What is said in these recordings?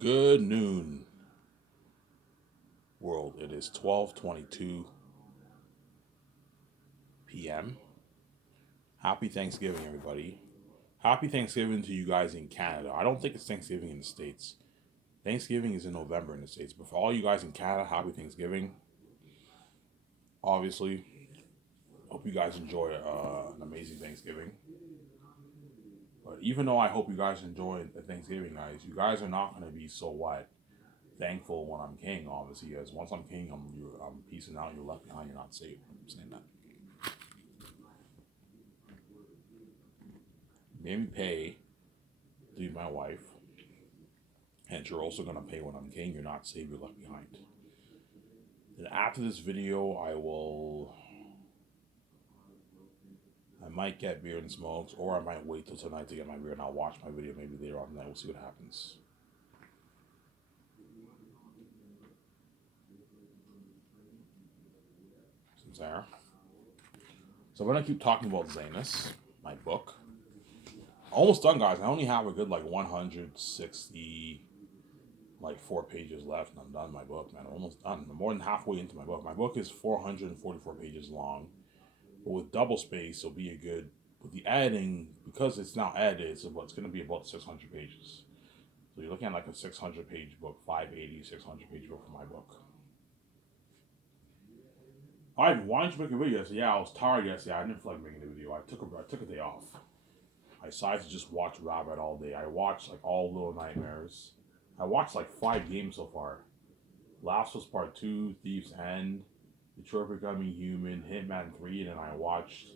Good noon, world. It is 12:22 p.m. Happy Thanksgiving, everybody. Happy Thanksgiving to you guys in Canada. I don't think it's Thanksgiving in the States. Thanksgiving is in November in the States. But for all you guys in Canada, happy Thanksgiving. Obviously, hope you guys enjoy an amazing Thanksgiving. But even though I hope you guys enjoy the Thanksgiving, guys, you guys are not going to be so what thankful when I'm king, obviously, as once I'm king, I'm peacing out, you're left behind, you're not safe. I'm saying that. Made me pay to leave my wife, and you're also gonna pay when I'm king. You're not safe. You're left behind. And after this video, I might get beer and smokes, or I might wait till tonight to get my beer and I'll watch my video maybe later on tonight. We'll see what happens. There. So I'm gonna keep talking about Zanus, my book. Almost done, guys. I only have a good like 160 like 4 pages left, and I'm done my book, man. I'm almost done. I'm more than halfway into my book. My book is 444 pages long, but with double space, it'll be a good. With the editing, because it's now edited, it's going to be about 600 pages. So you're looking at like a 600 page book, 580, 600 page book for my book. Ivan, why didn't you make a video yesterday? Yeah, I was tired yesterday. I didn't feel like making a video. I took a day off. I decided to just watch Rabbit all day. I watched like all Little Nightmares. I watched like 5 games so far. Last was Part 2, Thief's End, Detroit Becoming Human, Hitman 3, and then I watched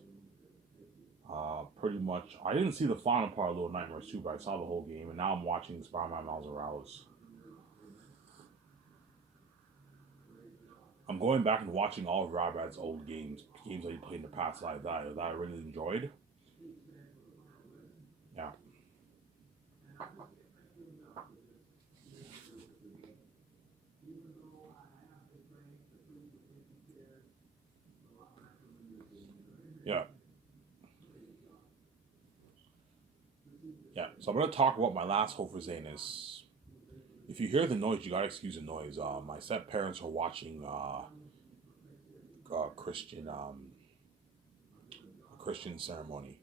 pretty much. I didn't see the final part of Little Nightmares 2, but I saw the whole game, and now I'm watching Spider-Man Miles Morales. I'm going back and watching all of Rabad's old games that he played in the past that I really enjoyed. Yeah. Yeah. Yeah. So I'm going to talk about my last hope for Zane is if you hear the noise, you gotta excuse the noise. My step parents are watching Christian a Christian ceremony.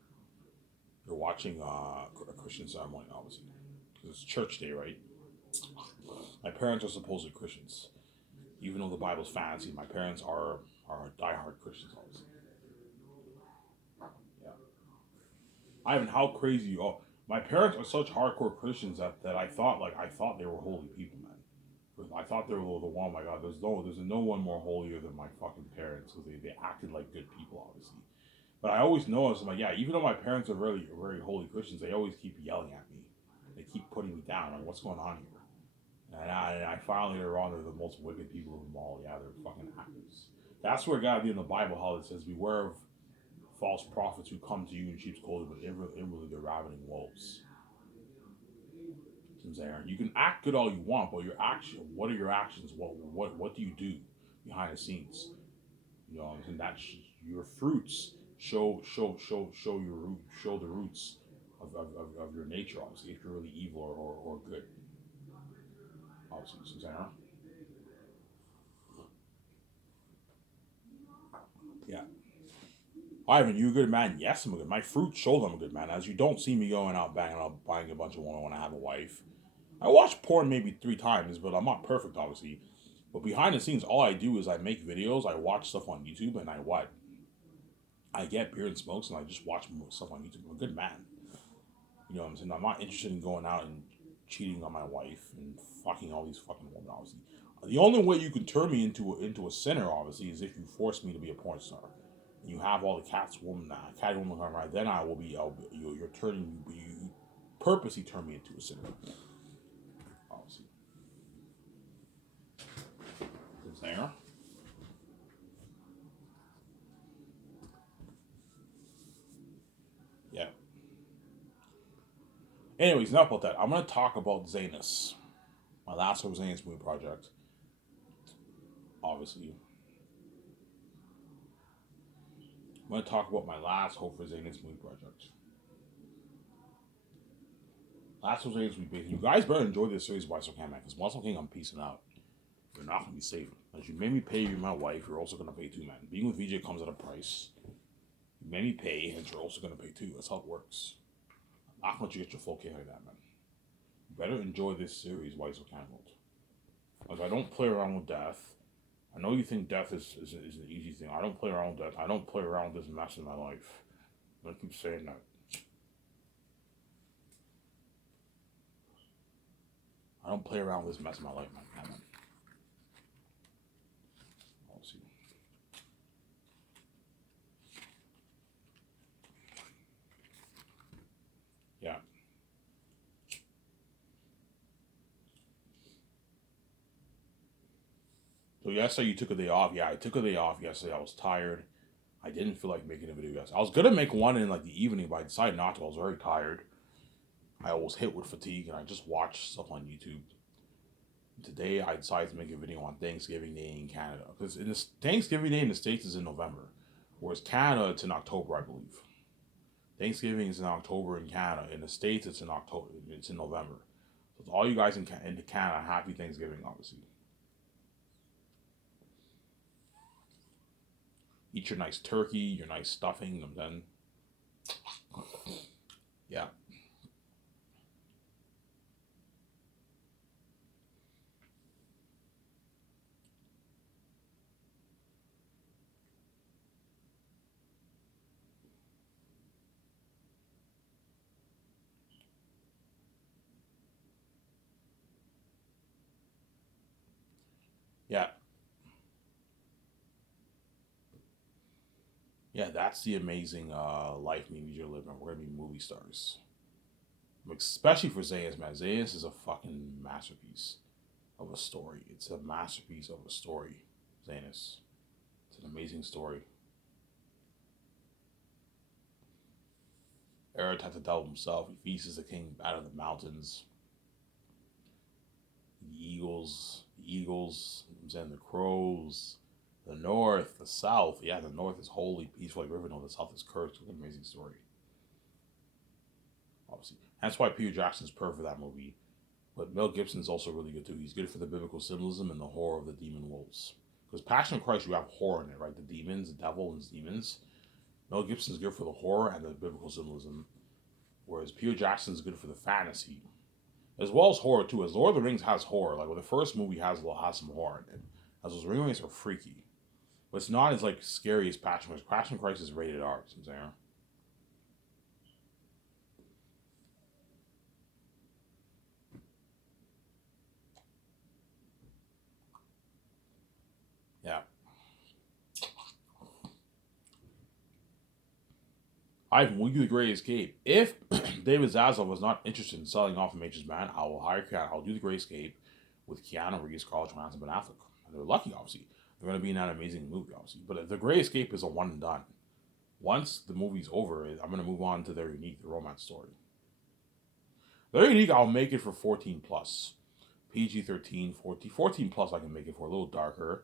They're watching a Christian ceremony, obviously, because it's church day, right? My parents are supposedly Christians, even though the Bible's fantasy. My parents are diehard Christians, obviously. Yeah, Ivan, how crazy you are! My parents are such hardcore Christians that I thought they were holy people, man. I thought they were the one. Oh my God, there's no one more holier than my fucking parents because they acted like good people, obviously. But I always notice, I'm like, yeah, even though my parents are very holy Christians, they always keep yelling at me. They keep putting me down. Like, what's going on here? And I finally realized they're the most wicked people of them all. Yeah, they're fucking hackers. That's where it gotta be in the Bible how it says, beware of false prophets who come to you in sheep's clothing, but inwardly they're ravening wolves. Aaron, you can act good all you want, but your action, what are your actions? What do you do behind the scenes? You know, and your fruits show your root, show the roots of your nature. Obviously, if you're really evil or good, obviously, Susanna. Yeah. Ivan, you a good man? Yes, I'm a good. My fruit shows I'm a good man. As you don't see me going out banging out buying a bunch of women when I have a wife. I watch porn maybe 3 times, but I'm not perfect, obviously. But behind the scenes, all I do is I make videos, I watch stuff on YouTube, and I what? I get beer and smokes, and I just watch stuff on YouTube. I'm a good man. You know what I'm saying? I'm not interested in going out and cheating on my wife and fucking all these fucking women, obviously. The only way you can turn me into a sinner, obviously, is if you force me to be a porn star. You have all the cat woman going right. Then you're turning, you purposely turn me into a sinner, obviously. Singer. Yeah. Anyways, enough about that. I'm gonna talk about Zanus, my last of Zanus movie project. Obviously, I'm gonna talk about my last Hope for Zanus movie project. Last of Us we you guys better enjoy this series by so can, man. Because Muscle King, I'm peacing out. You're not gonna be saving. As you made me pay you my wife, you're also gonna pay too, man. Being with VJ comes at a price. You made me pay, and you're also gonna pay too. That's how it works. I'm not gonna let you get your full kick like that, man. You better enjoy this series while you so can. Like I don't play around with death. I know you think death is an easy thing. I don't play around with death. I don't play around with this mess in my life. I keep saying that. I don't play around with this mess in my life, man. I'll see. Yeah. So yesterday you took a day off. Yeah, I took a day off yesterday. I was tired. I didn't feel like making a video yesterday. I was gonna make one in like the evening, but I decided not to. I was very tired. I was hit with fatigue, and I just watched stuff on YouTube. Today I decided to make a video on Thanksgiving Day in Canada because in this Thanksgiving Day in the States is in November, whereas Canada it's in October, I believe. Thanksgiving is in October in Canada. In the States it's in October. It's in November. So to all you guys in Canada, happy Thanksgiving, obviously. Eat your nice turkey, your nice stuffing, and then yeah, yeah, yeah. That's the amazing life me and you are living. We're gonna be movie stars, especially for Zayas, man. Zayas is a fucking masterpiece of a story. It's a masterpiece of a story, Zanus. It's an amazing story. Eret had to tell himself. He feasts the king out of the mountains. The eagles, and the crows, the north, the south. Yeah, the north is holy, peaceful like Rivendell. The south is cursed. It's an amazing story. Obviously, that's why Peter Jackson's perfect for that movie. But Mel Gibson's also really good too. He's good for the biblical symbolism and the horror of the demon wolves. Because Passion of Christ, you have horror in it, right? The demons, the devil, and his demons. Mel Gibson's good for the horror and the biblical symbolism, whereas Peter Jackson's good for the fantasy, as well as horror too. As Lord of the Rings has horror, like well, the first movie has some horror in it. As those ring are freaky, but it's not as like scary as Passion Christ. Passion Christ is rated R. You know what I'm saying? Yeah. Ivan, will you the Great Escape? If David Zaslav was not interested in selling off Nature's Man, I will hire Keanu. I'll do the Great Escape with Keanu Reeves, Carl Johansson, Ben Affleck. They're lucky, obviously. They're going to be in that amazing movie, obviously. But the Great Escape is a one and done. Once the movie's over, I'm going to move on to Their Unique, the romance story. Their Unique, I'll make it for 14 plus. PG 13, 14 plus, I can make it for a little darker.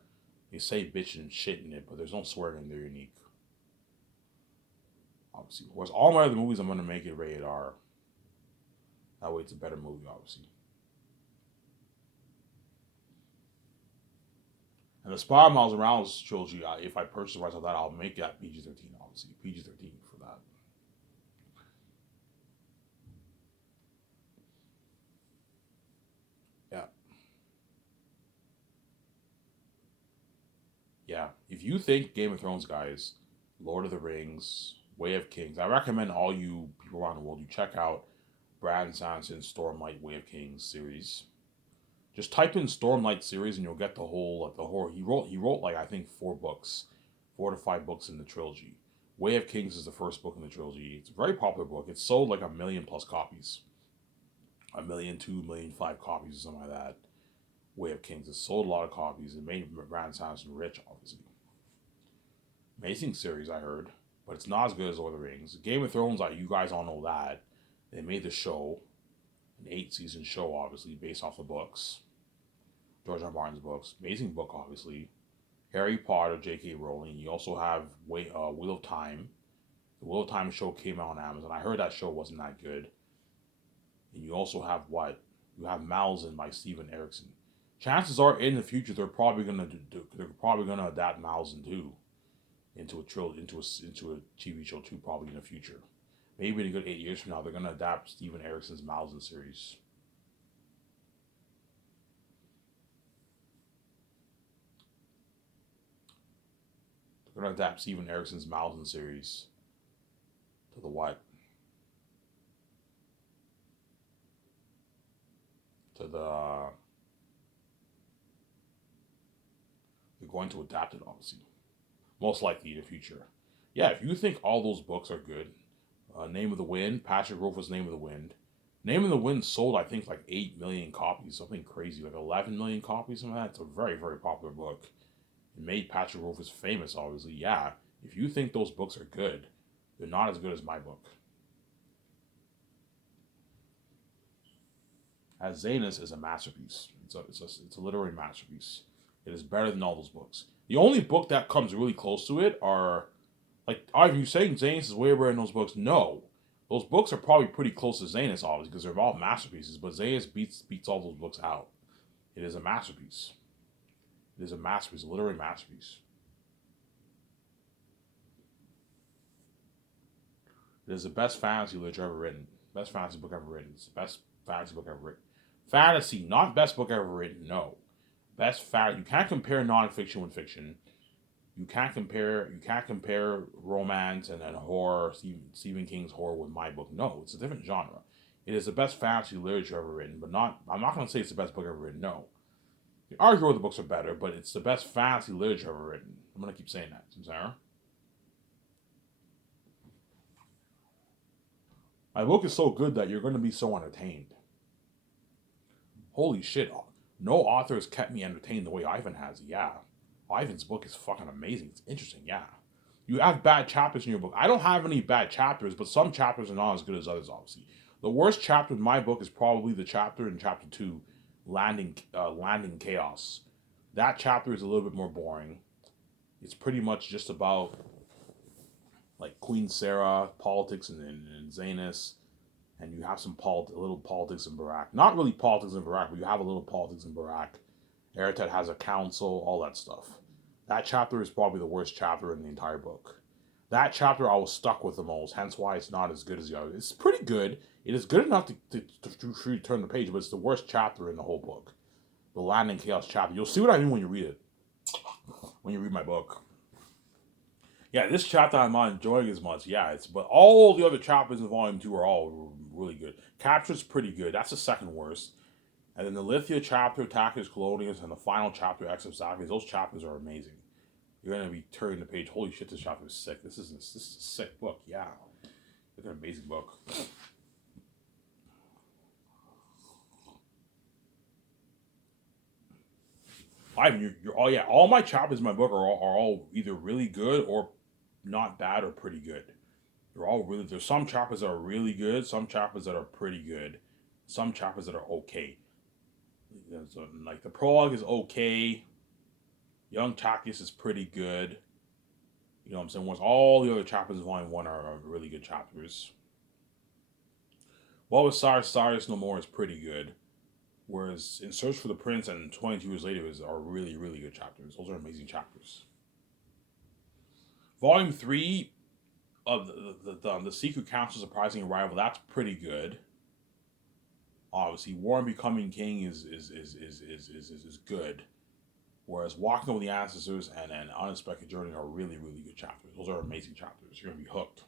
They say bitch and shit in it, but there's no swearing in Their Unique. Obviously. Whereas all my other movies, I'm going to make it rated R. That way it's a better movie, obviously. And the Spider Miles Morales trilogy, if I purchase the rights of that, I'll make that PG 13, obviously. PG 13 for that. Yeah. Yeah. If you think Game of Thrones, guys, Lord of the Rings, Way of Kings, I recommend all you people around the world you check out Brandon Sanderson's Stormlight Way of Kings series. Just type in Stormlight series and you'll get the whole like the horror. He wrote like I think 4 books, 4 to 5 books in the trilogy. Way of Kings is the first book in the trilogy. It's a very popular book. It sold like 1 million plus copies. 1 million, 2 million, 5 copies or something like that. Way of Kings. It sold a lot of copies. It made Brandon Sanderson rich, obviously. Amazing series, I heard, but it's not as good as Lord of the Rings. Game of Thrones, like you guys all know that. They made the show, an 8 season show, obviously based off the books. George R. R. Martin's books. Amazing book, obviously. Harry Potter, J.K. Rowling. You also have Wheel of Time. The Wheel of Time show came out on Amazon. I heard that show wasn't that good. And you also have what? You have Malzahn by Steven Erikson. Chances are, in the future, they're probably gonna adapt Malzahn too into a TV show too, probably in the future. Maybe in a good 8 years from now, they're gonna adapt Steven Erikson's Malzahn series. They're gonna adapt Steven Erikson's Malzahn series to the what? To the they're going to adapt it, obviously, most likely in the future. Yeah, if you think all those books are good, Name of the Wind, Patrick Rothfuss's Name of the Wind. Name of the Wind sold, I think, like 8 million copies, something crazy, like 11 million copies, something like that. It's a very, very popular book. It made Patrick Rothfuss famous, obviously. Yeah, if you think those books are good, they're not as good as my book. As Zanus is a masterpiece. It's a literary masterpiece. It is better than all those books. The only book that comes really close to it are, like, are you saying Zanus is way better than those books? No. Those books are probably pretty close to Zanus, obviously, because they're all masterpieces, but Zanus beats all those books out. It is a masterpiece. It is a masterpiece, a literary masterpiece. It is the best fantasy literature ever written. Best fantasy book ever written. It's the best fantasy book ever written. Fantasy, not best book ever written, no. Best fantasy. You can't compare nonfiction with fiction. You can't compare romance and horror, Stephen King's horror with my book. No, it's a different genre. It is the best fantasy literature ever written, but I'm not gonna say it's the best book ever written, no. You argue the books are better, but it's the best fantasy literature ever written. I'm gonna keep saying that, Sarah. My book is so good that you're gonna be so entertained. Holy shit. No author has kept me entertained the way Ivan has. Yeah. Ivan's book is fucking amazing. It's interesting, yeah. You have bad chapters in your book. I don't have any bad chapters, but some chapters are not as good as others, obviously. The worst chapter in my book is probably the chapter in chapter 2, Landing Chaos. That chapter is a little bit more boring. It's pretty much just about, like, Queen Sarah, politics, and Zanus, and you have a little politics in Barak. Not really politics in Barak, but you have a little politics in Barak. Eretet has a council, all that stuff. That chapter is probably the worst chapter in the entire book. That chapter I was stuck with the most, hence why it's not as good as the other. It's pretty good. It is good enough to turn the page, but it's the worst chapter in the whole book. The Landing Chaos chapter. You'll see what I mean when you read it. When you read my book. Yeah, this chapter I'm not enjoying as much. Yeah, but all the other chapters in Volume 2 are all really good. Capture's pretty good. That's the second worst. And then the Lithia chapter, Tactics Colonius, and the final chapter, X of Sacrifice, those chapters are amazing. You're going to be turning the page. Holy shit, this chapter is sick. This is a sick book, yeah. It's an amazing book. All my chapters in my book are all either really good or not bad or pretty good. There's some chapters that are really good, some chapters that are pretty good, some chapters that are okay. So, like, the prologue is okay. Young Tachyon is pretty good. You know what I'm saying? Whereas all the other chapters of Volume 1 are really good chapters. What was Cyrus No More is pretty good. Whereas In Search for the Prince and 22 Years Later are really, really good chapters. Those are amazing chapters. Volume 3 of the Secret Council Surprising Arrival, that's pretty good. Obviously, War and Becoming King is good. Whereas Walking with the Ancestors and Unexpected Journey are really, really good chapters. Those are amazing chapters. You're gonna be hooked.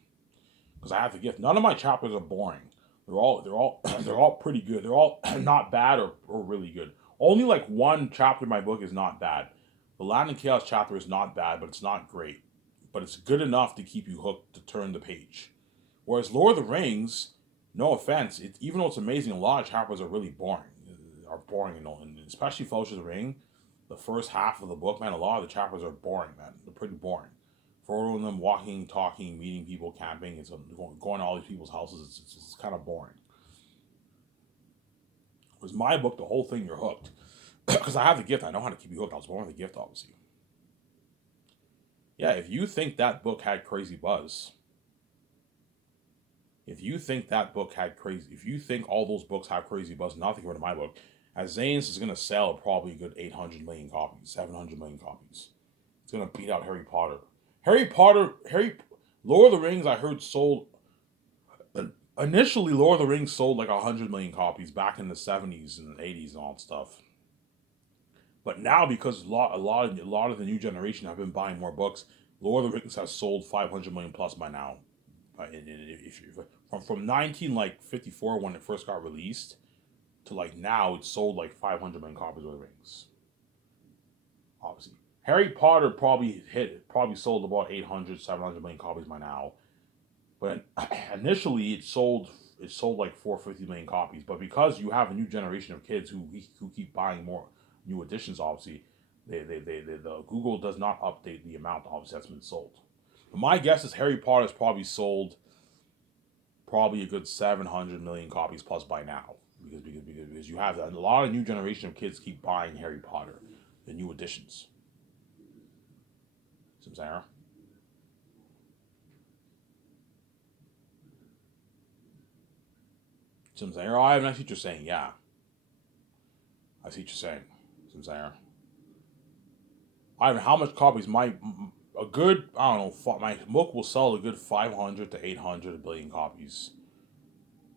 Because I have the gift. None of my chapters are boring. They're all pretty good. They're all not bad or really good. Only like one chapter in my book is not bad. The Landing Chaos chapter is not bad, but it's not great. But it's good enough to keep you hooked to turn the page. Whereas Lord of the Rings, no offense, even though it's amazing, a lot of chapters are really boring. And especially Fellowship of the Ring, the first half of the book, man, a lot of the chapters are boring, man. They're pretty boring. Frodo and them walking, talking, meeting people, camping, and going to all these people's houses, it's kind of boring. Whereas my book, the whole thing, you're hooked. Because I have the gift, I know how to keep you hooked. I was born with the gift, obviously. Yeah, if you think that book had crazy buzz, If you think that book had crazy, if you think all those books have crazy buzz, nothing compared to my book, as Zane's is gonna sell probably a good 800 million copies, 700 million copies. It's gonna beat out Harry Potter. Lord of the Rings, I heard sold initially. Lord of the Rings sold like 100 million copies back in the 70s and 80s and all that stuff. But now, because a lot of the new generation have been buying more books, Lord of the Rings has sold 500 million plus by now. From 1954 when it first got released to like now, it's sold like 500 million copies of the Rings. Obviously, Harry Potter probably sold about 800, 700 million copies by now. But initially, it sold like 450 million copies. But because you have a new generation of kids who keep buying more new editions, obviously, the Google does not update the amount obviously that's been sold. But my guess is Harry Potter has probably sold probably a good 700 million copies plus by now, because you have that. And a lot of new generation of kids keep buying Harry Potter, the new editions. Some Sarah. Some Sarah. I see what you're saying. Yeah, I see what you're saying. Some Sarah. How much copies my a good, I don't know, my book will sell a good 500 to 800 billion copies.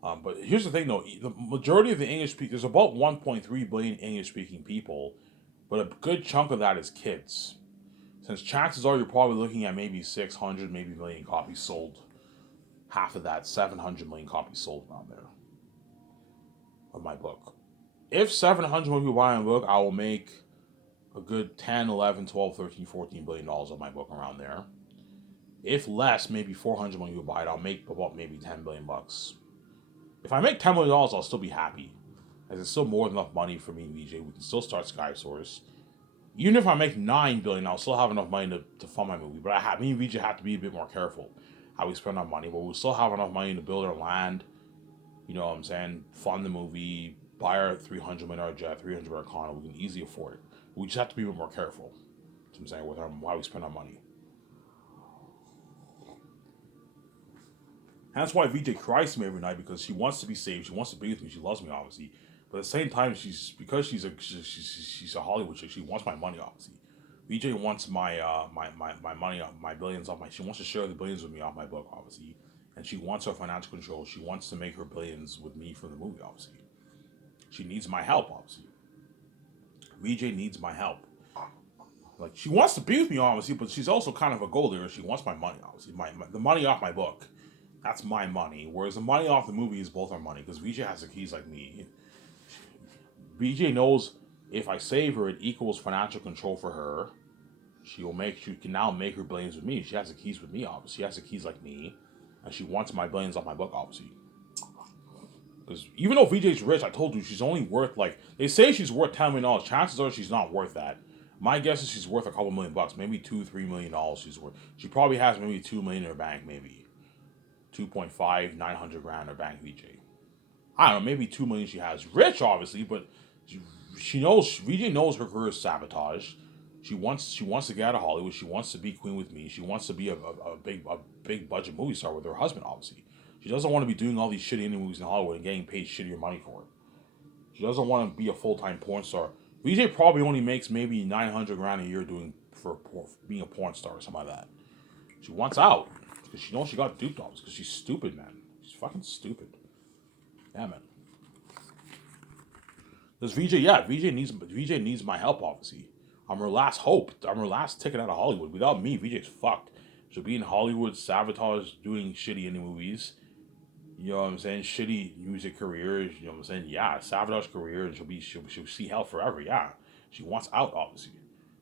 But here's the thing though, the majority of the English speakers, there's about 1.3 billion English speaking people, but a good chunk of that is kids. Since chances are you're probably looking at maybe 600, maybe million copies sold. Half of that, 700 million copies sold around there of my book. If 700 million people buy my book, I will make a good 10, 11, 12, 13, 14 billion dollars of my book around there. If less, maybe 400 million people buy it, I'll make about maybe 10 billion bucks. If I make $10 million, I'll still be happy. As it's still more than enough money for me and VJ. We can still start Sky Source. Even if I make $9 billion, I'll still have enough money to fund my movie. But me and VJ have to be a bit more careful how we spend our money. But we'll still have enough money to build our land. You know what I'm saying? Fund the movie, buy our $300 million jet, $300 million condo. We can easily afford it. We just have to be a bit more careful. That's what I'm saying with how we spend our money. And that's why VJ cries to me every night, because she wants to be saved. She wants to be with me. She loves me, obviously. But at the same time, she's a Hollywood chick. She wants my money, obviously. VJ wants my money, my billions off my. She wants to share the billions with me off my book, obviously. And she wants her financial control. She wants to make her billions with me for the movie, obviously. She needs my help, obviously. VJ needs my help. Like, she wants to be with me, obviously, but she's also kind of a gold digger. She wants my money, obviously. The money off my book. That's my money. Whereas the money off the movie is both our money, because VJ has the keys like me. VJ knows if I save her, it equals financial control for her. She can now make her billions with me. She has the keys with me, obviously. She has the keys like me. And she wants my billions off my book, obviously. Because even though VJ's rich, I told you, she's only worth, like, they say she's worth $10 million. Chances are she's not worth that. My guess is she's worth a couple million bucks, maybe $2-3 million she's worth. She probably has maybe $2 million in her bank, maybe 2.5, 900 grand in her bank, VJ. I don't know, maybe 2 million she has. Rich, obviously, but she knows, VJ knows her career is sabotage. She wants to get out of Hollywood. She wants to be queen with me. She wants to be a big budget movie star with her husband, obviously. She doesn't want to be doing all these shitty indie movies in Hollywood and getting paid shittier money for it. She doesn't want to be a full-time porn star. VJ probably only makes maybe 900 grand a year for being a porn star or something like that. She wants out because she knows she got duped on. Because she's stupid, man. She's fucking stupid. Yeah, man. Does VJ? Yeah, VJ needs my help. Obviously, I'm her last hope. I'm her last ticket out of Hollywood. Without me, VJ's fucked. She'll be in Hollywood, sabotage, doing shitty indie movies. You know what I'm saying? Shitty music careers. You know what I'm saying? Yeah, sabotage career, and she'll see hell forever. Yeah, she wants out, obviously,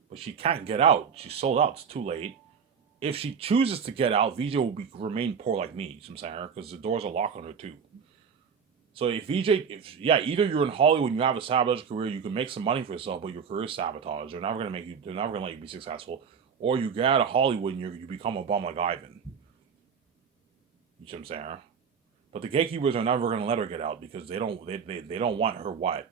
but she can't get out. She's sold out. It's too late. If she chooses to get out, VJ will remain poor like me. You know what I'm saying? Because the doors are locked on her too. So either you're in Hollywood and you have a sabotage career, you can make some money for yourself, but your career is sabotage. They're never gonna let you be successful. Or you get out of Hollywood and you become a bum like Ivan. You see what I'm saying? But the gatekeepers are never gonna let her get out because they don't want her what?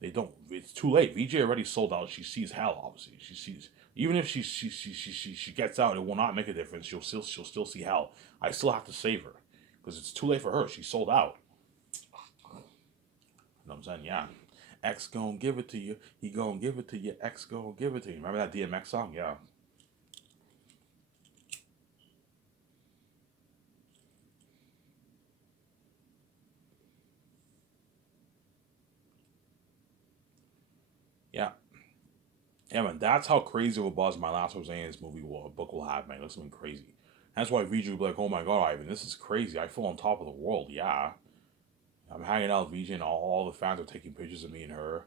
They don't. It's too late. VJ already sold out. She sees hell. Obviously, she sees. Even if she gets out, it will not make a difference. She'll still see hell. I still have to save her. because it's too late for her. She's sold out. You know what I'm saying? Yeah. X gon' give it to you. He gon' give it to you. X gon' give it to you. Remember that DMX song? Yeah. Yeah. Yeah, man. That's how crazy of a buzz my last Roseanne's book will have, man. It's something crazy. That's why VJ will be like, oh my god, Ivan, this is crazy. I feel on top of the world. Yeah. I'm hanging out with VJ and all the fans are taking pictures of me and her.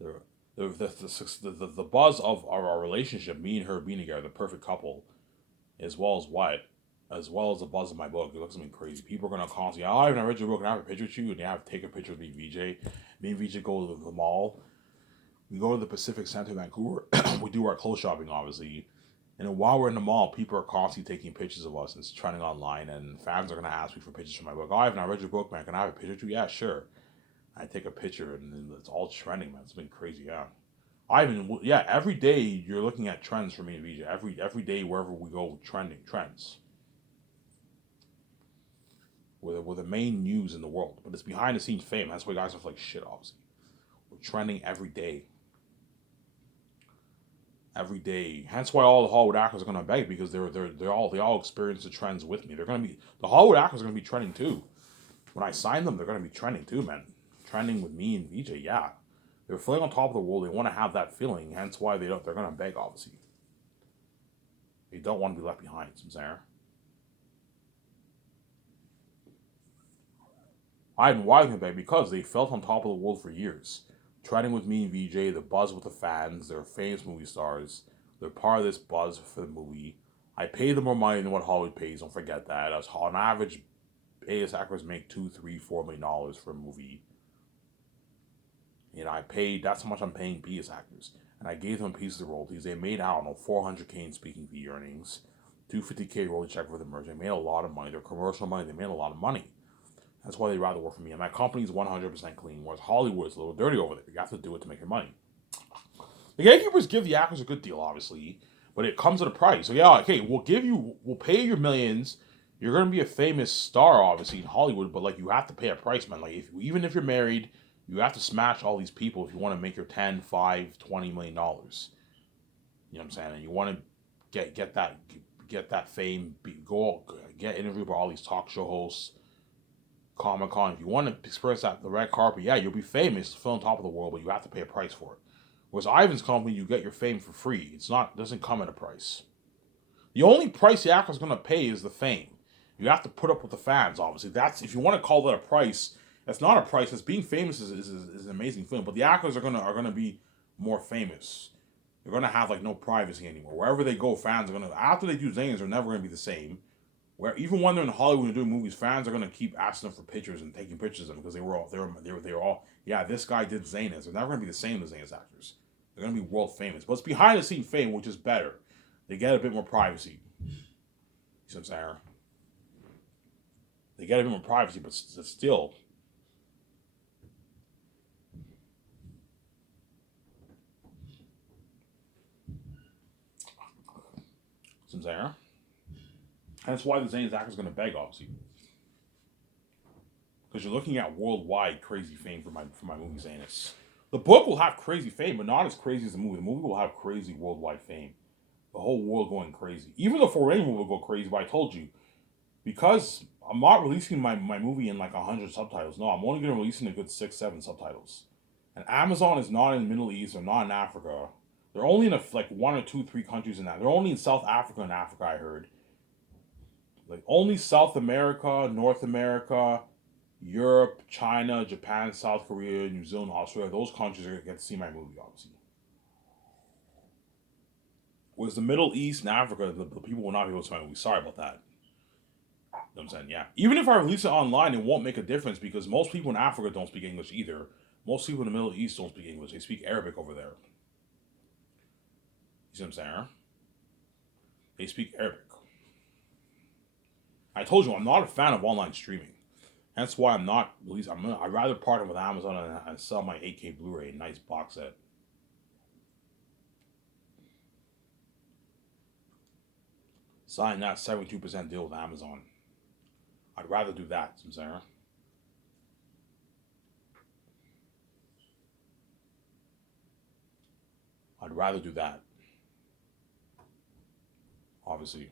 The, the buzz of our relationship, me and her being together, the perfect couple, as well as what? As well as the buzz of my book. It looks something crazy. People are gonna constantly, oh, I haven't read your book, and I have a picture with you, and they have to take a picture with me, VJ. Me and VJ go to the mall. We go to the Pacific Center, Vancouver. We do our clothes shopping, obviously. And then while we're in the mall, people are constantly taking pictures of us and it's trending online. And fans are gonna ask me for pictures from my book. Oh, I haven't read your book, man. Can I have a picture too? Yeah, sure. I take a picture and it's all trending, man. It's been crazy, yeah. Ivan, yeah, every day you're looking at trends for me and VJ. Every day wherever we go, trending trends. We're the main news in the world, but it's behind the scenes fame. That's why guys are like shit. Obviously, we're trending every day, every day. Hence why all the Hollywood actors are gonna beg because they all experience the trends with me. They're gonna be the Hollywood actors are gonna be trending too. When I sign them, they're gonna be trending too, man. Trending with me and VJ, yeah. They're feeling on top of the world. They want to have that feeling. Hence why they're gonna beg. Obviously, they don't want to be left behind. Some saying. Ivan Weisenberg because they felt on top of the world for years. Trending with me and VJ, the buzz with the fans, they're famous movie stars. They're part of this buzz for the movie. I pay them more money than what Hollywood pays, don't forget that. As on average, A-list actors make $2, $3, $4 million for a movie. You know, I paid, that's how much I'm paying B-list actors. And I gave them a piece of the royalties. They made, I don't know, $400K in speaking fee earnings, $250K royalty check for the merch. They made a lot of money. Their commercial money, they made a lot of money. That's why they'd rather work for me. And my company's 100% clean, whereas Hollywood's a little dirty over there. You have to do it to make your money. The gatekeepers give the actors a good deal, obviously, but it comes at a price. So yeah, okay, we'll pay you millions. You're gonna be a famous star, obviously, in Hollywood, but like you have to pay a price, man. Like even if you're married, you have to smash all these people if you want to make your 10, 5, $20 million. You know what I'm saying? And you want to get that fame, get interviewed by all these talk show hosts. Comic Con. If you want to experience that the red carpet, yeah, you'll be famous, fill on top of the world, but you have to pay a price for it. Whereas Ivan's company, you get your fame for free. Doesn't come at a price. The only price the actor's gonna pay is the fame. You have to put up with the fans, obviously. That's if you want to call that a price. That's not a price. That's being famous is an amazing thing. But the actors are gonna be more famous. They're gonna have like no privacy anymore. Wherever they go, fans are gonna after they do Zanes, they're never gonna be the same. Where even when they're in Hollywood and doing movies, fans are gonna keep asking them for pictures and taking pictures of them because they were all yeah, this guy did Zaynus. They're never gonna be the same as Zaynus actors. They're gonna be world famous, but it's behind the scene fame, which is better. They get a bit more privacy. You see what I'm saying? They get a bit more privacy, but still. You see what I'm saying? That's why the Zaynus actor's gonna beg, obviously. Because you're looking at worldwide crazy fame for my movie Zaynus. The book will have crazy fame, but not as crazy as the movie. The movie will have crazy worldwide fame. The whole world going crazy. Even the Foreign movie will go crazy, but I told you, because I'm not releasing my movie in like 100 subtitles. No, I'm only going to release in a good 6, 7 subtitles. And Amazon is not in the Middle East or not in Africa. They're only in like 1 or 2, 3 countries in that. They're only in South Africa and Africa, I heard. Like only South America, North America, Europe, China, Japan, South Korea, New Zealand, Australia, those countries are going to get to see my movie, obviously. Whereas the Middle East and Africa, the people will not be able to see my movie. Sorry about that. You know what I'm saying? Yeah. Even if I release it online, it won't make a difference because most people in Africa don't speak English either. Most people in the Middle East don't speak English. They speak Arabic over there. You see what I'm saying? They speak Arabic. I told you I'm not a fan of online streaming. That's why I'm not releasing. I'd rather partner with Amazon and sell my 8K Blu-ray, nice box set. Sign that 72% deal with Amazon. I'd rather do that, Sarah. I'd rather do that, obviously.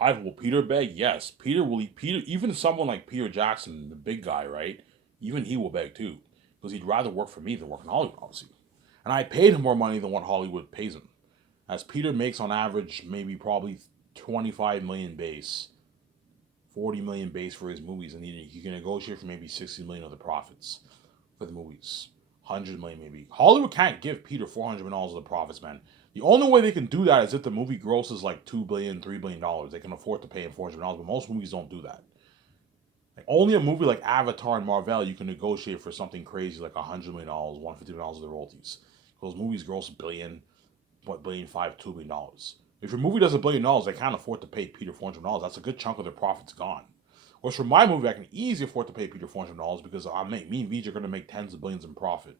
Will Peter beg? Yes. Peter will. Peter, even someone like Peter Jackson, the big guy, right? Even he will beg too, because he'd rather work for me than work in Hollywood, obviously. And I paid him more money than what Hollywood pays him, as Peter makes on average maybe probably 25 million base, 40 million base for his movies, and he can negotiate for maybe 60 million of the profits for the movies. 100 million maybe. Hollywood can't give Peter $400 million of the profits, man. The only way they can do that is if the movie grosses like $2 billion, $3 billion. They can afford to pay him $400 million, but most movies don't do that. Like only a movie like Avatar and Marvel you can negotiate for something crazy like $100 million, $150 of the royalties. Those movies gross $1 billion, $1.5 billion, $2 billion. If your movie does $1 billion, they can't afford to pay Peter $400. That's a good chunk of their profits gone. Whereas for my movie, I can easily afford to pay Peter $400 because me and VJ are going to make tens of billions in profit.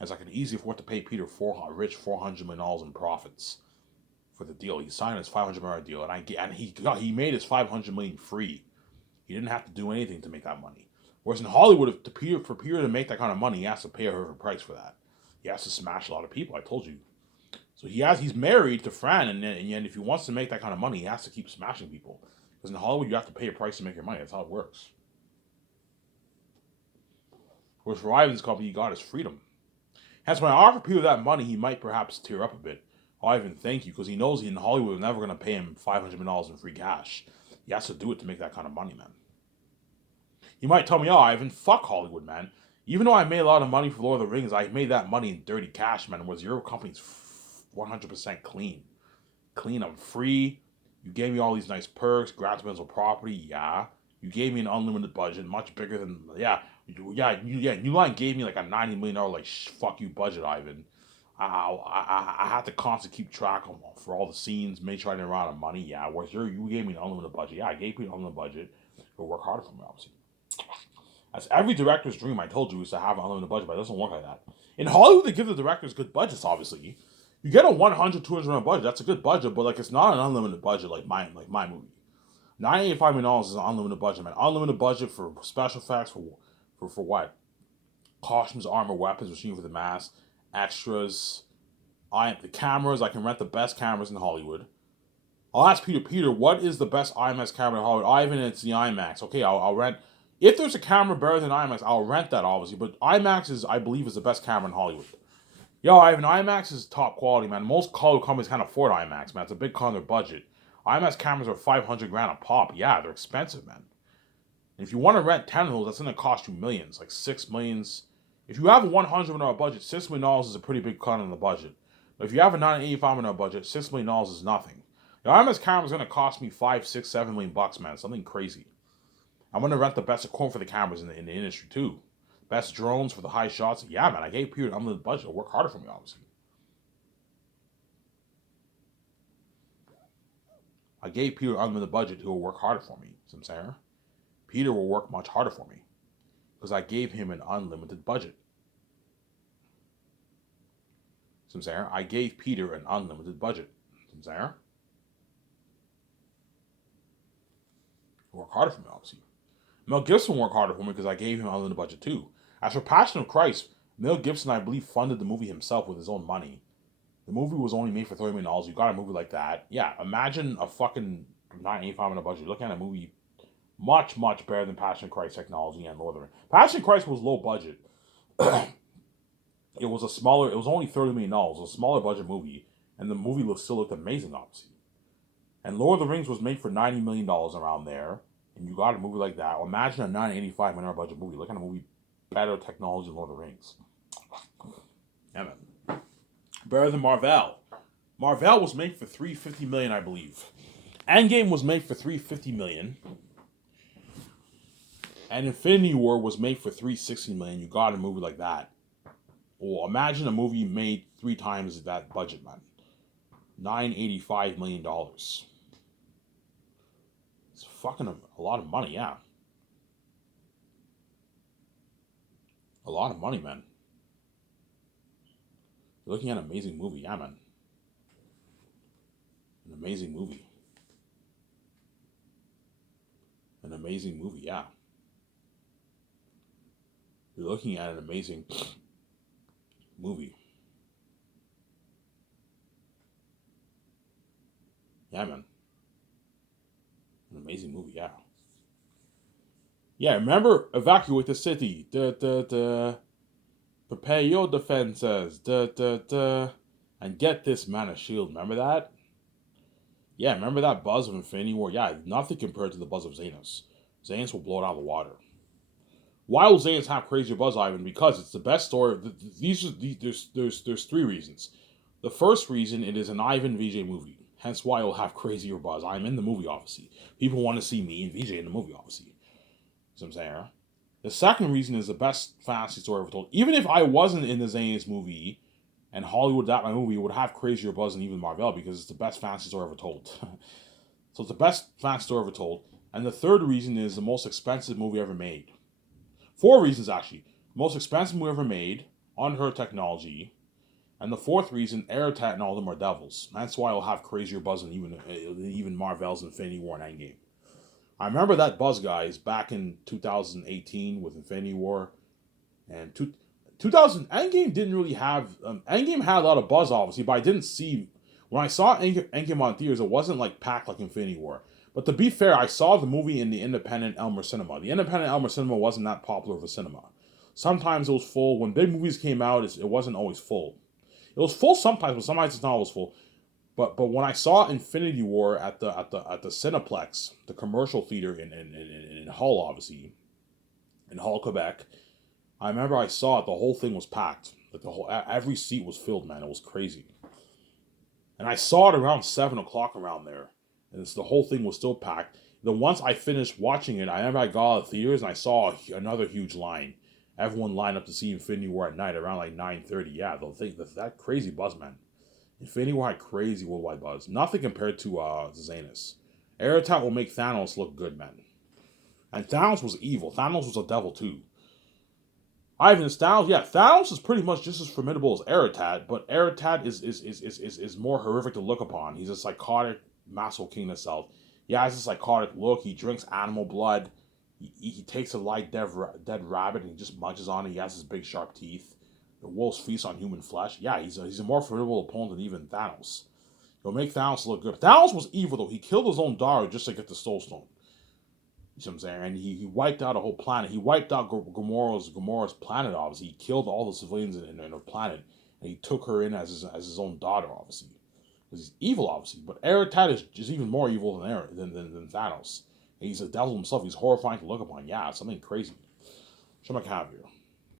As I can easily afford to pay Peter $400 million in profits for the deal. He signed his $500 million deal, and he made his $500 million free. He didn't have to do anything to make that money. Whereas in Hollywood, for Peter to make that kind of money, he has to pay a heavy price for that. He has to smash a lot of people. I told you. So he's married to Fran, and if he wants to make that kind of money, he has to keep smashing people. Because in Hollywood, you have to pay a price to make your money. That's how it works. Whereas for Ivan's company, he got his freedom. Hence, when I offer Peter that money, he might perhaps tear up a bit. Ivan, thank you, because he knows in Hollywood we're never going to pay him $500 million in free cash. He has to do it to make that kind of money, man. He might tell me, oh, Ivan, fuck Hollywood, man. Even though I made a lot of money for Lord of the Rings, I made that money in dirty cash, man. Whereas your company's 100% clean. Clean, I'm free. You gave me all these nice perks, grants mental property, yeah. You gave me an unlimited budget, much bigger than, yeah. New Line gave me like a $90 million like fuck you budget, Ivan. I had to constantly keep track of for all the scenes, make sure I didn't run out of money. Yeah, whereas you gave me an unlimited budget. Yeah, I gave you an unlimited budget. But work harder for me, obviously. That's every director's dream. I told you is to have an unlimited budget, but it doesn't work like that. In Hollywood, they give the directors good budgets. Obviously, you get a 100, 200 million budget. That's a good budget, but like it's not an unlimited budget like my movie. $985 million is an unlimited budget, man. Unlimited budget for special effects for what? Costumes, armor, weapons, machine for the mask, extras. The cameras. I can rent the best cameras in Hollywood. I'll ask Peter. Peter, what is the best IMAX camera in Hollywood? Ivan, it's the IMAX. Okay, I'll rent. If there's a camera better than IMAX, I'll rent that obviously. But IMAX I believe, is the best camera in Hollywood. Yo, Ivan, IMAX is top quality, man. Most Hollywood companies can't afford IMAX, man. It's a big cut on their budget. IMAX cameras are 500 grand a pop. Yeah, they're expensive, man. And if you want to rent 10 of those, that's going to cost you millions, like 6 millions. If you have a $100 million budget, $6 million is a pretty big cut on the budget. But if you have a $985 million budget, $6 million is nothing. The IMAX camera is going to cost me 5, 6, 7 million bucks, man. Something crazy. I'm going to rent the best equipment for the cameras in the industry, too. Best drones for the high shots. Yeah, man, I gave Peter an unlimited budget. I'll work harder for me, obviously. I gave Peter an unlimited budget who will work harder for me. See what I'm saying? Peter will work much harder for me. Because I gave him an unlimited budget. See what I'm saying? I gave Peter an unlimited budget. See what I'm saying? Work harder for me, obviously. Mel Gibson worked harder for me because I gave him an unlimited budget too. As for Passion of Christ, Mel Gibson, I believe, funded the movie himself with his own money. The movie was only made for $30 million. You got a movie like that. Yeah, imagine a fucking $985 budget. You're looking at a movie much, much better than Passion of Christ technology and Lord of the Rings. Passion of Christ was low budget. It was only $30 million. It was a smaller budget movie. And the movie still looked amazing, obviously. And Lord of the Rings was made for $90 million around there. And you got a movie like that. Well, imagine a $985 million budget movie. Look at a movie better technology than Lord of the Rings. Yeah, man. Better than Marvel. Marvel was made for $350 million, I believe. Endgame was made for $350 million. And Infinity War was made for $360 million. You got a movie like that. Well, imagine a movie made 3 times that budget, man. $985 million. It's fucking a lot of money, yeah. A lot of money, man. You're looking at an amazing movie, yeah, man. amazing movie. An amazing movie, yeah. You're looking at an amazing movie. Yeah, man. An amazing movie, yeah. Yeah, remember Evacuate the City. Prepare your defenses. And get this man a shield. Remember that? Yeah, remember that buzz of Infinity War? Yeah, nothing compared to the buzz of Xenos. Xenos will blow it out of the water. Why will Xenos have crazier buzz, Ivan? Because it's the best story. There's three reasons. The first reason, it is an Ivan VJ movie. Hence why it will have crazier buzz. I'm in the movie, obviously. People want to see me and VJ in the movie, obviously. See what I'm saying, right? The second reason is the best fantasy story ever told. Even if I wasn't in the Xenos movie and Hollywood that my movie, would have crazier buzz than even Marvel because it's the best fantasy story ever told. So it's the best fantasy story ever told. And the third reason is the most expensive movie ever made. Four reasons, actually. Most expensive movie ever made, unheard technology. And the fourth reason, Aerostat and all of them are devils. That's why it'll have crazier buzz than even Marvel's Infinity War and Endgame. I remember that buzz, guys, back in 2018 with Infinity War. And 2000, Endgame didn't really have... Endgame had a lot of buzz, obviously, but I didn't see... When I saw Endgame on theaters, it wasn't like packed like Infinity War. But to be fair, I saw the movie in the independent Elmer Cinema. The independent Elmer Cinema wasn't that popular of a cinema. Sometimes it was full. When big movies came out, it wasn't always full. It was full sometimes, but sometimes it's not always full. But when I saw Infinity War at the Cineplex, the commercial theater in Hull, obviously, in Hull, Quebec, I remember I saw it. The whole thing was packed. Like every seat was filled, man. It was crazy. And I saw it around 7 o'clock around there, and the whole thing was still packed. Then once I finished watching it, I remember I got out of the theaters and I saw another huge line. Everyone lined up to see Infinity War at night around like 9:30. Yeah, they'll think that crazy buzz, man. Infinity War had crazy worldwide buzz. Nothing compared to Xenos. Aerostat will make Thanos look good, man. And Thanos was evil. Thanos was a devil too. Ivan Thanos, yeah, Thanos is pretty much just as formidable as Aerostat, but Aerostat is more horrific to look upon. He's a psychotic Muscle King himself. He has a psychotic look. He drinks animal blood. He takes a light dead rabbit and he just munches on it. He has his big sharp teeth. The wolves feast on human flesh. Yeah, he's a more formidable opponent than even Thanos. He'll make Thanos look good. Thanos was evil though. He killed his own daughter just to get the Soul Stone. You see what I'm saying? And he wiped out a whole planet. He wiped out Gamora's planet, obviously. He killed all the civilians in her planet. And he took her in as his own daughter, obviously. Because he's evil, obviously. But Aerostat is even more evil than Thanos. And he's a devil himself. He's horrifying to look upon. Yeah, something crazy. Show my cap here.